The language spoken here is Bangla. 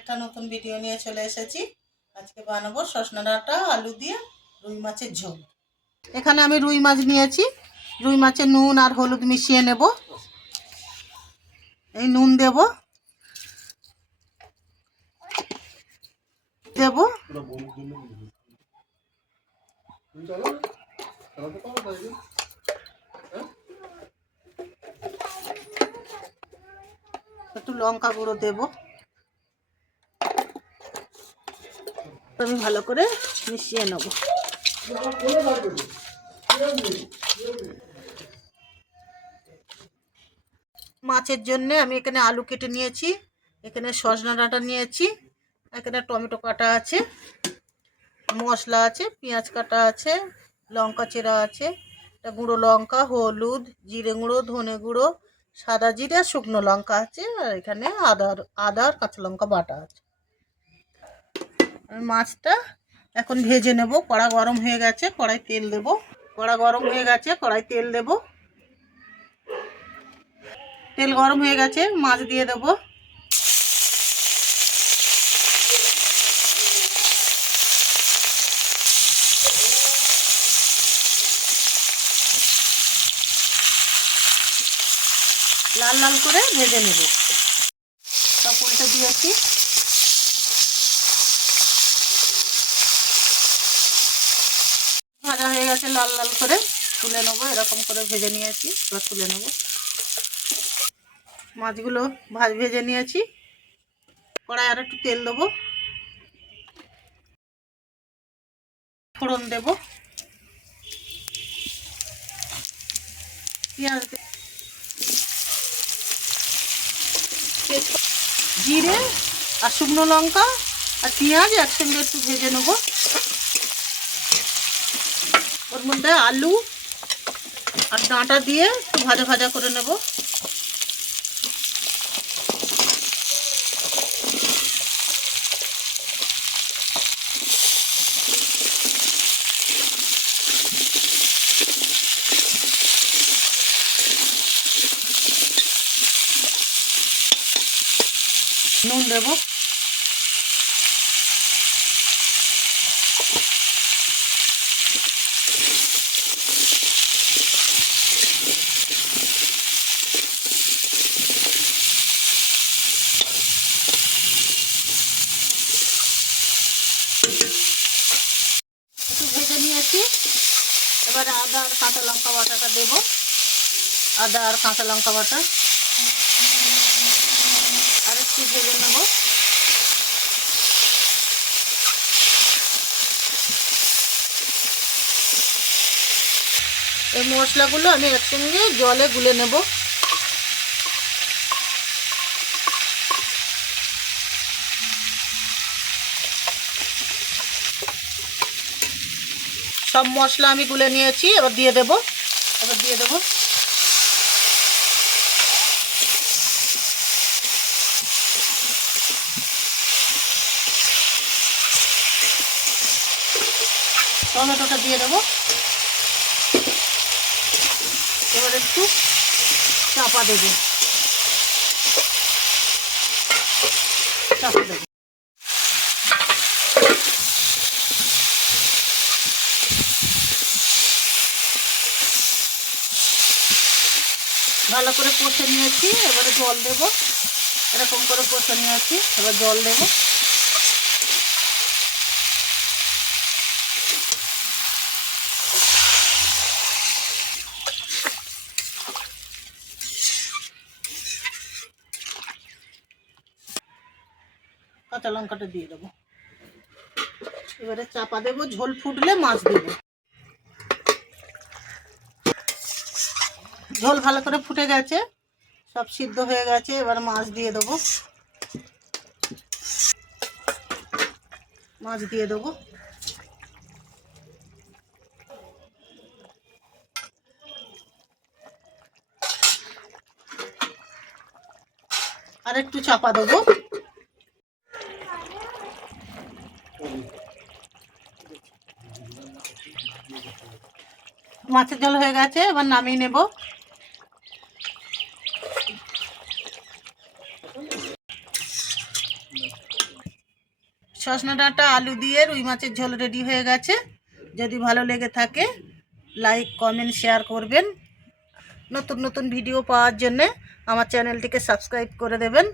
একটা নতুন ভিডিও নিয়ে চলে এসেছি। আজকে বানাবো সজনা ডাঁটা, আলু দিয়ে রুই মাছের ঝোল। এখানে আমি রুই মাছ নিয়েছি। রুই মাছের নুন আর হলুদ মিশিয়ে নেব। এই নুন দেব। দেব। একটু লঙ্কা গুঁড়ো দেব। আমি ভালো করে মিশিয়ে নেব। মাছের জন্য আমি এখানে আলু কেটে নিয়েছি, এখানে সজনা ডাঁটা নিয়েছি, এখানে টমেটো কাটা আছে, মশলা আছে, পেঁয়াজ কাটা আছে, লঙ্কা চেরা আছে এটা গুঁড়ো লঙ্কা, হলুদ, জিরে গুঁড়ো, ধনে গুঁড়ো, সাদা জিরে শুকনো লঙ্কা আছে, আর এখানে আদার আদা আর কাঁচা লঙ্কা বাটা আছে। আমি মাছটা এখন ভেজে নেব। কড়া গরম হয়ে গেছে, কড়াই তেল দেব। কড়া গরম হয়ে গেছে, কড়াই তেল দেব। তেল গরম হয়ে গেছে, মাছ দিয়ে দেব। লাল লাল করে ভেজে নেব। সব উল্টে দিয়েছি। গেছে লাল লাল করে তুলে নেব, এরকম করে ভেজে নিয়েছি, এবার তুলে নেব। মাছগুলো ভাজ, ভেজে নিয়েছি। কড়াই আর একটু তেল দেবো। ফোড়ন দেব। পেঁয়াজ জিরে আর শুকনো লঙ্কা আর পেঁয়াজ একসঙ্গে একটু ভেজে নেব। ওর মধ্যে আলু আর ডাঁটা দিয়ে একটু ভাজা ভাজা করে নেব। নুন দেবো। ভেজে নিয়েছি। এবারে আদা আর কাঁচা লঙ্কা বাটাটা দেবো। আদা আর কাঁচা লঙ্কা বাটা। আর একটু ভেজে নেব। এই মশলাগুলো আমি একসঙ্গে জলে গুলে নেব। সব মশলা আমি গুলে নিয়েছি, এবার দিয়ে দেব। এবার দিয়ে দেব। টমেটোটা দিয়ে দেবো। এবার একটু চাপা দেবো। চাপা দেবো। ভালো করে কষে নিয়েছি, এবারে জল দেব। এরকম করে কষে নিয়েছি, এবার জল দেব। কাঁচা লঙ্কাটা দিয়ে দেবো। এবারে চাপা দেবো, ঝোল ফুটলে মাছ দেবো। ঝোল ভালো করে ফুটে গেছে। সব সিদ্ধ হয়ে গেছে, এবার মাছ দিয়ে দেবো। মাছ দিয়ে দেবো। আর একটু চাপা দেবো। মাছের জল হয়ে গেছে, এবার নামিয়ে নেব। সজনা ডাঁটা, আলু দিয়ে রুই মাছের ঝোল রেডি হয়ে গেছে। যদি ভালো লেগে থাকে লাইক কমেন্ট শেয়ার করবেন। নতুন নতুন ভিডিও পাওয়ার জন্যে আমার চ্যানেলটিকে সাবস্ক্রাইব করে দেবেন।